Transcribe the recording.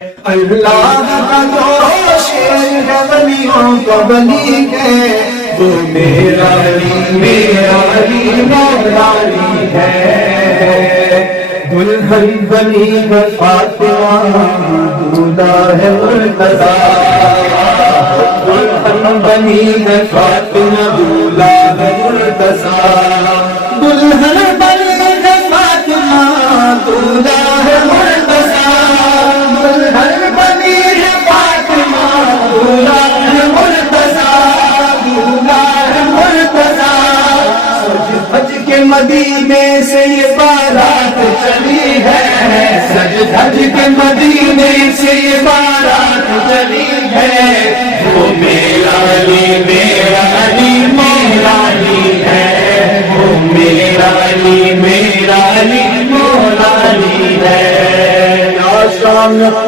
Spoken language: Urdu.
اللہ کا جو شیر ہے ولیوں کا ولی ہے، وہ میرا علی میرا علی مولا علی ہے۔ دلہن بنی ہے فاطمہ دولہا ہے مرتضیٰ، دلہن بنی ہے فاطمہ دولہا ہے مرتضیٰ، دلہن بنی ہے فاطمہ دولہا ہے مرتضیٰ، دلہن بنی ہے فاطمہ دولہا ہے مرتضیٰ، دولہا ہے مرتضیٰ۔ سج دھج کے مدینے سے یہ بارات چلی ہے، سج دھج کے مدینے سے یہ بارات چلی ہے، وہ میرا علی میرا علی مولا علی ہے، وہ میرا علی میرا علی مولا علی ہے۔ یا شام